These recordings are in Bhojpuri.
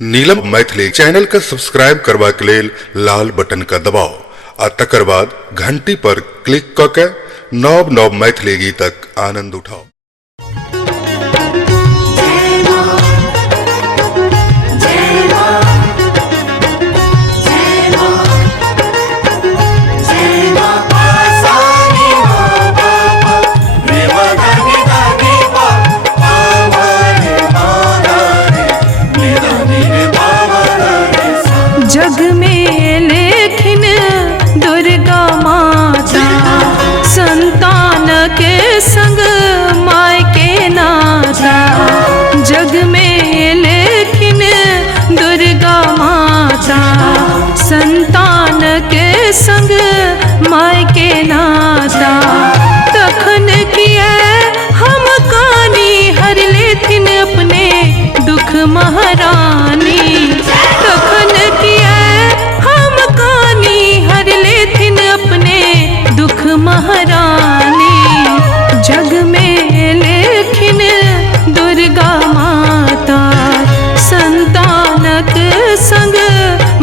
नीलम मैथिली चैनल का सब्सक्राइब करबा के लेल लाल बटन का दबाओ आ तकर बाद घंटी पर क्लिक क के नव नव मैथिली गीतक आनंद उठाओ। जग में लेकिन दुर्गा माता संतान के संग माय के नाता। जग में लेकिन दुर्गा माता संतान के संग माय के नाता। तखन किए हम कानी हर लेथिन अपने दुख महारानी। तखन किए हम कानी हर लेथिन अपने दुख महारानी। जग में लेकिन दुर्गा माता संतानक संग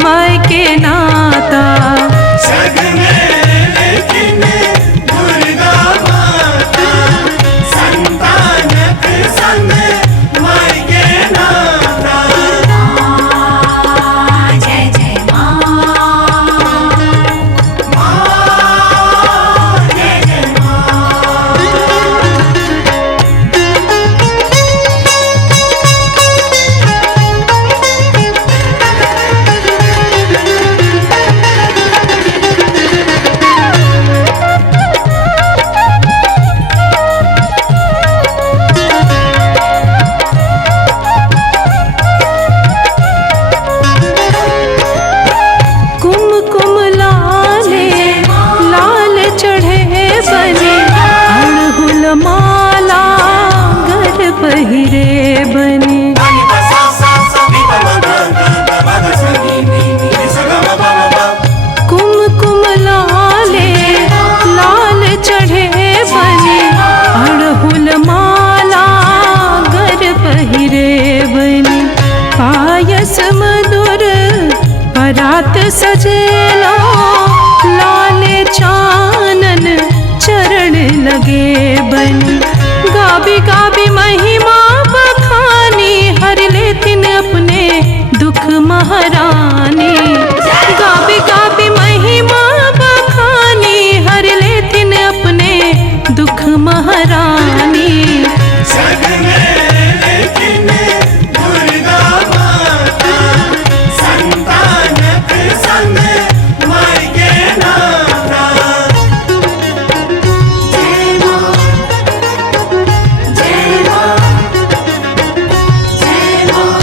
माय के नाता। जग में लेकिन दुर्गा माता संतानक संग माय के नाता। जय जय माँ, जय जय कुमकुम लाले लाल चढ़े बने अड़हुल माला घर पहिरे बने। नी प सा सा सा नी प म ग ग ग ग स नी नी नी स ग म प म प। कुमकुम लाले लाल चढ़े बने अड़हुल माला घर पहिरे बने। पायस मधुर परात सजेला लाले चानन चरण लगे बनी। गाबी गाबी महिमा बखानी हर लेथिन अपने दुख महारानी। गाबी गाबी महिमा बखानी हर लेथिन अपने दुख महारानी। जग में लेकिन दुर्गा माता संतानक संग माय के नाता। जय माँ, जय माँ, जय माँ,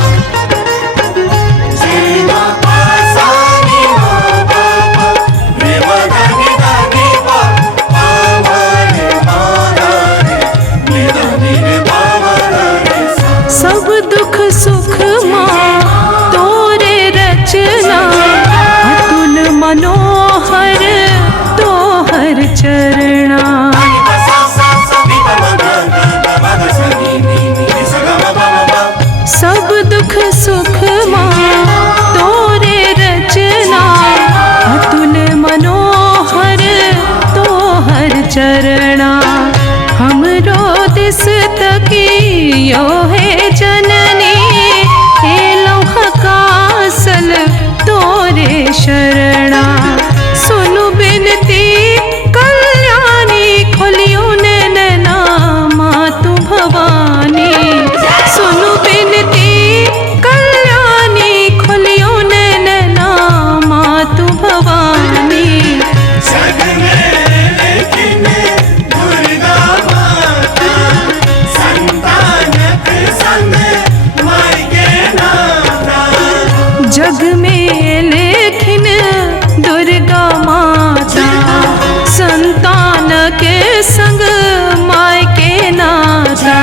जय माँ। प सा नी म प प रे म ग नी ग नी प प म रे म ग रे नी द नी रे प म ग रे सा। सब दुख सुख माँ तोरे रचना अतुल मनोहर तोहर चरणा। नी प सा सा सा नी प म ग ग ग ग स नी नी नी स ग म प म प। सब दुख सुख माँ तोरे रचना अतुल मनोहर तोहर चरणा। हमरो दिस तकियो है जननी एलो हकासल तोरे शरणा। सुनु बिनती कल्याणी खोलियो नैना मातु भवानी। सुनु बिनती कल्याणी खोलियो नैना मातु भवानी। जग में लेकिन दुर्गा माता संतानक संग माय के नाता। जग में लेकिन दुर्गा माता संतान के संग माय के नाता।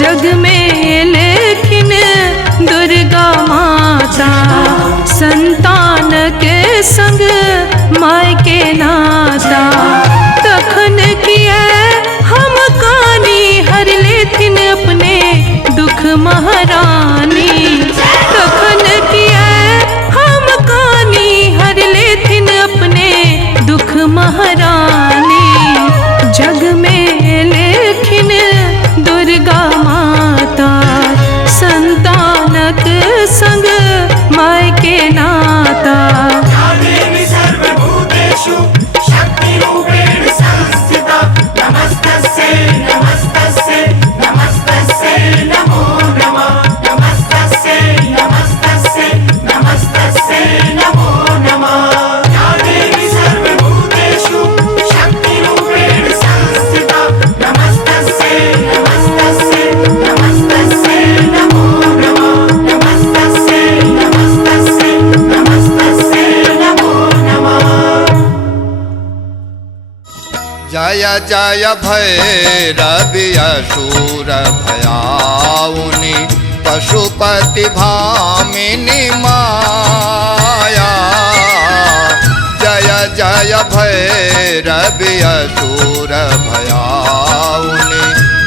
जग में लेकिन दुर्गा माता संतान के संग माय के नाता। तखन किए हम कानी हर लेथिन अपने दुख महारानी। तखन संग माय के नाता। या देवी सर्वभूतेषु शक्तिरूपेण संस्थिता नमस्तस्यै नमस्तस्यै नमस्तस्यै नमो नमः नमस्तस्यै नमस्तस्यै नमस्तस्यै नमो नमः। या देवी सर्वभूतेषु शक्तिरूपेण संस्थिता नमस्तस्यै नमस्तस्यै नमस्तस्यै नमो नमः नमस्तस्यै नमस्तस्यै नमस्तस्यै नमो नमः। जय जय भैरवि असुर भयाउनि पशुपति भामिनी माया। जय जय भैरवि असुर भयाउनि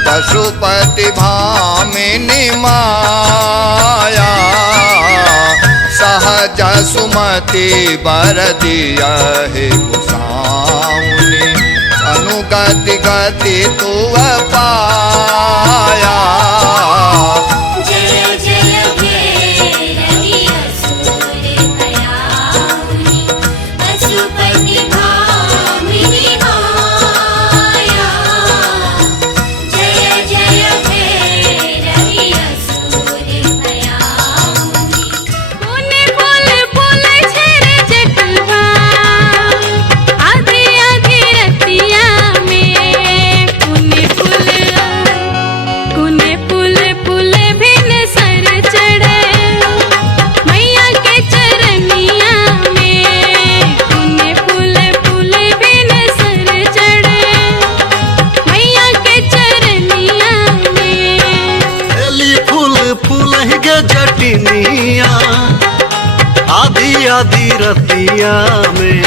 पशुपति भामिनी माया। सहज सुमति बर दिया हे गोसाउनि अनुगति गति तू पाया। जय जय भैरवि असुर भयाउनि पशुपति भामिनी माया। जय जय भैरवि असुर भयाउनि। कोने फूल फूल छेरे जटवा आधी आधी रतिया में। कोने फूल फूल भिन सर चढ़े मैया के चरनिया में। कोने फूल भिन सर चढ़े मैया के चरनिया में। एली फूल फूल गे जटिनिया आधी आधी रतिया में।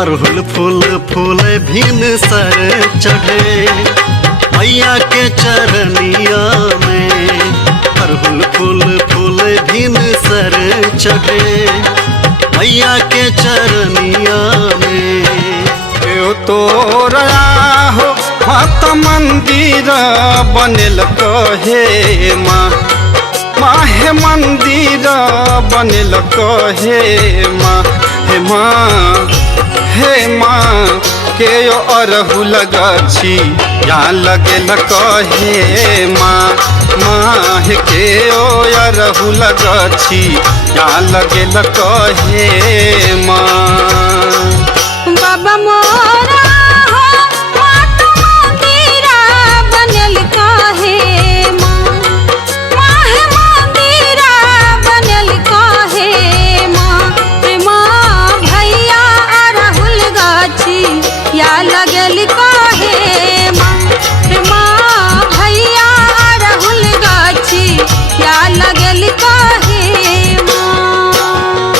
अरहुल फूल फूल भिन सर चढ़े मैया के चरनिया में। अरहुल फूल फूल भिन सर चढ़े मैया के चरनिया में। यो तोरा हो मत मंदिर बनल कहे माँ। माहे मंदिर बनल कहे माँ। हे माँ के यो अरहुल गाछी या लगल कहे माँ। माँ के यो अरहुल गाछी या लगल कहे माँ। बाबा मोरा हो मात मंदिरा बनल काहे माँ। माहे मंदिरा बनल काहे माँ। भैया अरहुल गाछी या लगल काहे माँ। भैया अरहुल गाछी या लगल काहे माँ।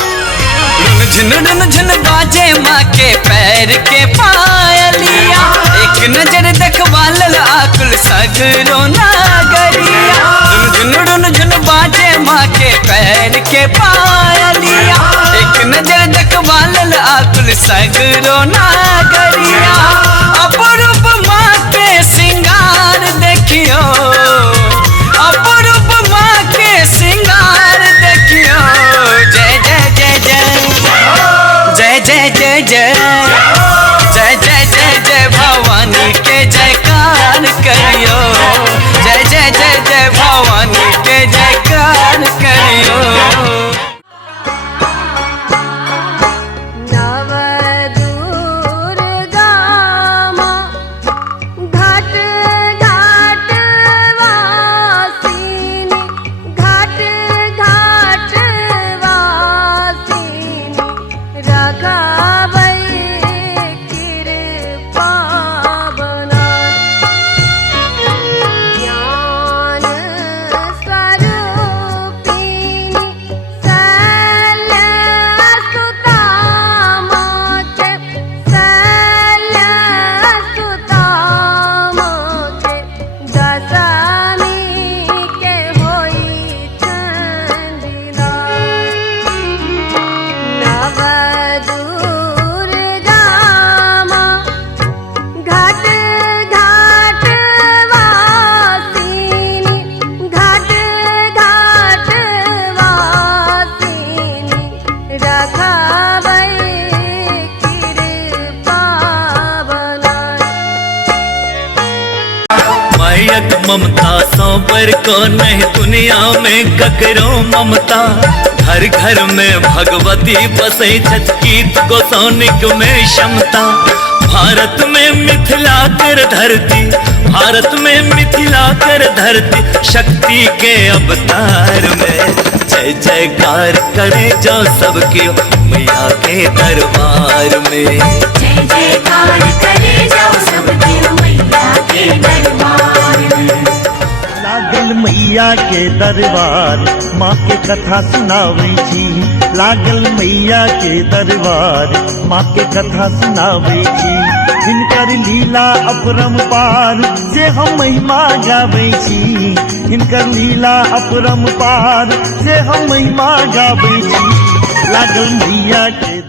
झुन झुन झुन बाजे माँ के पैर के पायलिया। एक नजर देखवाल आकुल सगरो नागरिया। झुन झुन झुन बाजे माँ के पैर के पायलिया। एक नजर देखवाल आकुल सगरो नागरिया। अपरूप माँ के श्रृंगार देखियो। अपरूप माँ के श्रृंगार देखियो। जय जय जय जय जय जय जय जय जय जय जय जय भवानी के जयकार करियो। जय जय जय जय भवानी के जयकार करियो। नव दुर्गा पर को नहीं दुनिया में ककरो ममता। घर घर में भगवती बसै छथि गीत गोसाउनिक में क्षमता। भारत में मिथिला कर धरती, भारत में मिथिला कर धरती, शक्ति के अवतार में जय जयकार करे जो सबके मैया के दरबार में। जय जयकार करे जाओ सब देव मैया के दरबार में। लागल मैया के दरबार माँ के कथा सुनावे छी। लागल मैया के दरबार माँ के कथा सुनावे छी। हिनकर लीला अपरंपार से हम महिमा गावे छी। हिनकर लीला अपरंपार से हम महिमा गावे छी। लागल मैया के